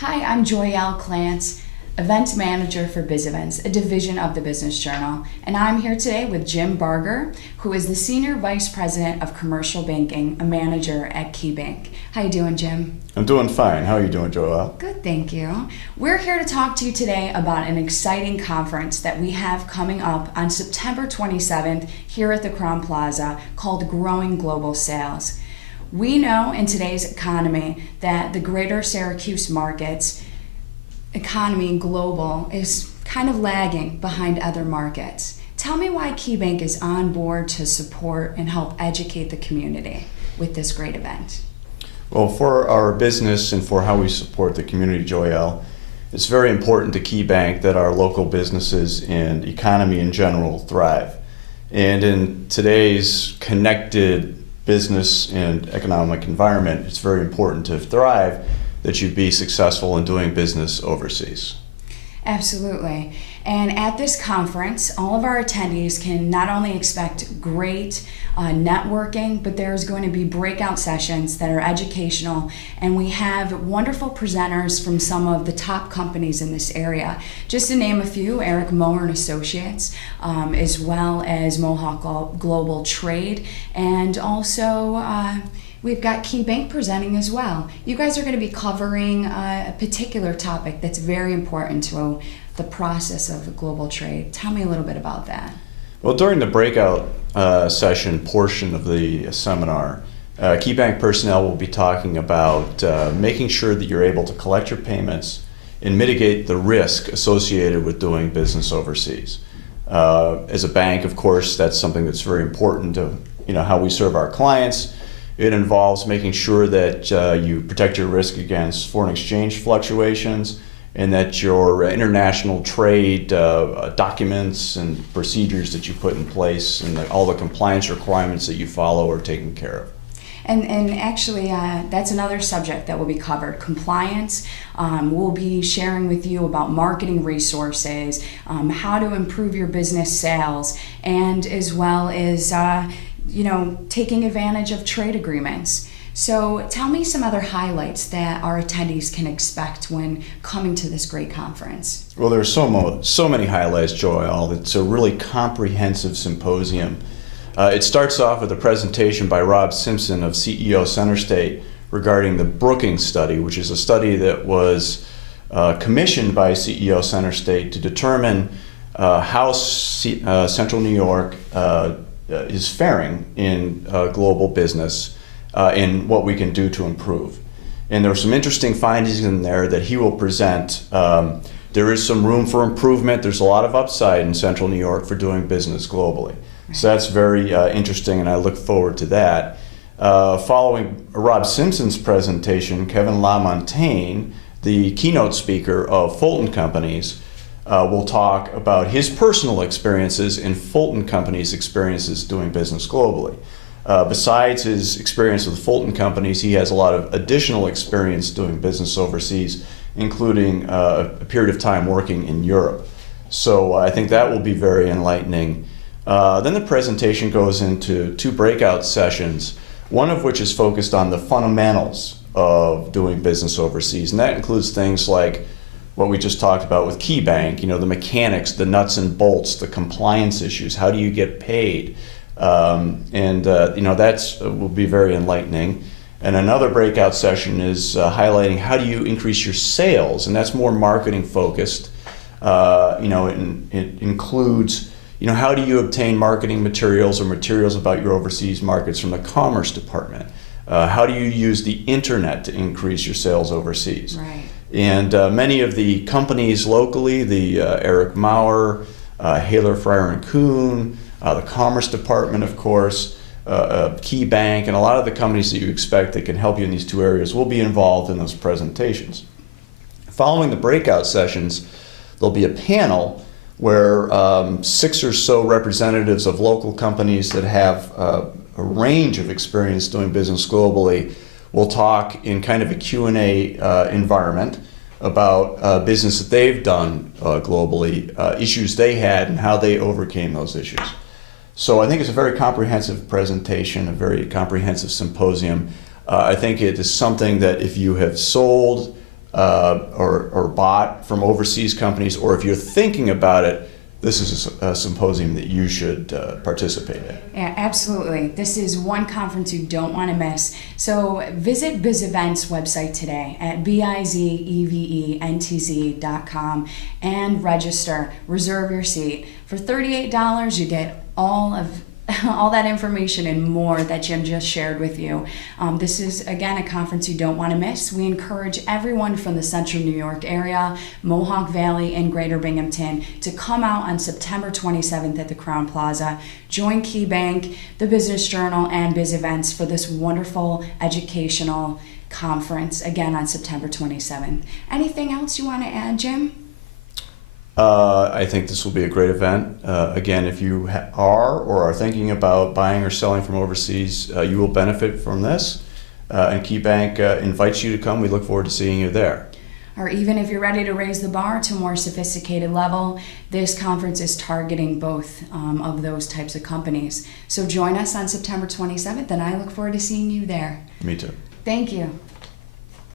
Hi, I'm Joyelle Clance, Event Manager for Bizeventz, a division of the Business Journal, and I'm here today with Jim Barger, who is the Senior Vice President of Commercial Banking, a manager at KeyBank. How you doing, Jim? I'm doing fine. How are you doing, Joelle? Good, thank you. We're here to talk to you today about an exciting conference that we have coming up on September 27th here at the Crowne Plaza called Growing Global Sales. We know in today's economy that the greater Syracuse market's economy global is kind of lagging behind other markets. Tell me why KeyBank is on board to support and help educate the community with this great event. Well, for our business and for how we support the community, Joelle, it's very important to KeyBank that our local businesses and economy in general thrive. And in today's connected business and economic environment, it's very important to thrive that you be successful in doing business overseas. Absolutely. And at this conference, all of our attendees can not only expect great networking, but there's going to be breakout sessions that are educational, and we have wonderful presenters from some of the top companies in this area. Just to name a few, Eric Mower and Associates, as well as Mohawk Global Trade, and also we've got KeyBank presenting as well. You guys are going to be covering a particular topic that's very important to the process of global trade. Tell me a little bit about that. Well, during the breakout session portion of the seminar, KeyBank personnel will be talking about making sure that you're able to collect your payments and mitigate the risk associated with doing business overseas. As a bank, of course, that's something that's very important to how we serve our clients. It involves making sure that you protect your risk against foreign exchange fluctuations and that your international trade documents and procedures that you put in place and all the compliance requirements that you follow are taken care of. And actually, that's another subject that will be covered, compliance. We'll be sharing with you about marketing resources, how to improve your business sales, and as well as taking advantage of trade agreements. So tell me some other highlights that our attendees can expect when coming to this great conference. Well, there's so many highlights, Joelle. It's a really comprehensive symposium. It starts off with a presentation by Rob Simpson of CEO Center State regarding the Brookings study, which is a study that was commissioned by CEO Center State to determine how Central New York is faring in global business and what we can do to improve. And there are some interesting findings in there that he will present. There is some room for improvement. There's a lot of upside in Central New York for doing business globally. Right. So that's very interesting, and I look forward to that. Following Rob Simpson's presentation, Kevin LaMontagne, the keynote speaker of Fulton Companies, will talk about his personal experiences and Fulton Companies' experiences doing business globally. Besides his experience with Fulton Companies, he has a lot of additional experience doing business overseas, including a period of time working in Europe. So I think that will be very enlightening. Then the presentation goes into two breakout sessions, one of which is focused on the fundamentals of doing business overseas, and that includes things like what we just talked about with KeyBank, the mechanics, the nuts and bolts, the compliance issues, how do you get paid? That will be very enlightening. And another breakout session is highlighting how do you increase your sales, and that's more marketing focused. It includes, how do you obtain marketing materials or materials about your overseas markets from the Commerce Department? How do you use the internet to increase your sales overseas? Right. And many of the companies locally, the Eric Mower, Haler, Fryer & Kuhn, the Commerce Department, of course, KeyBank, and a lot of the companies that you expect that can help you in these two areas will be involved in those presentations. Following the breakout sessions, there'll be a panel where 6 or so representatives of local companies that have a range of experience doing business globally will talk in kind of a Q&A environment about business that they've done globally, issues they had, and how they overcame those issues. So I think it's a very comprehensive presentation, a very comprehensive symposium. I think it is something that if you have sold or bought from overseas companies, or if you're thinking about it, this is a symposium that you should participate in. Yeah, absolutely. This is one conference you don't want to miss. So visit Bizeventz website today at bizeventz.com and register. Reserve your seat. For $38, you get all that information and more that Jim just shared with you. This is, again, a conference you don't want to miss. We encourage everyone from the Central New York area, Mohawk Valley, and Greater Binghamton to come out on September 27th at the Crown Plaza. Join KeyBank, the Business Journal, and Bizeventz for this wonderful educational conference, again, on September 27th. Anything else you want to add, Jim? I think this will be a great event. Again, if you are thinking about buying or selling from overseas, you will benefit from this. And KeyBank invites you to come. We look forward to seeing you there. Or even if you're ready to raise the bar to a more sophisticated level, this conference is targeting both of those types of companies. So join us on September 27th, and I look forward to seeing you there. Me too. Thank you.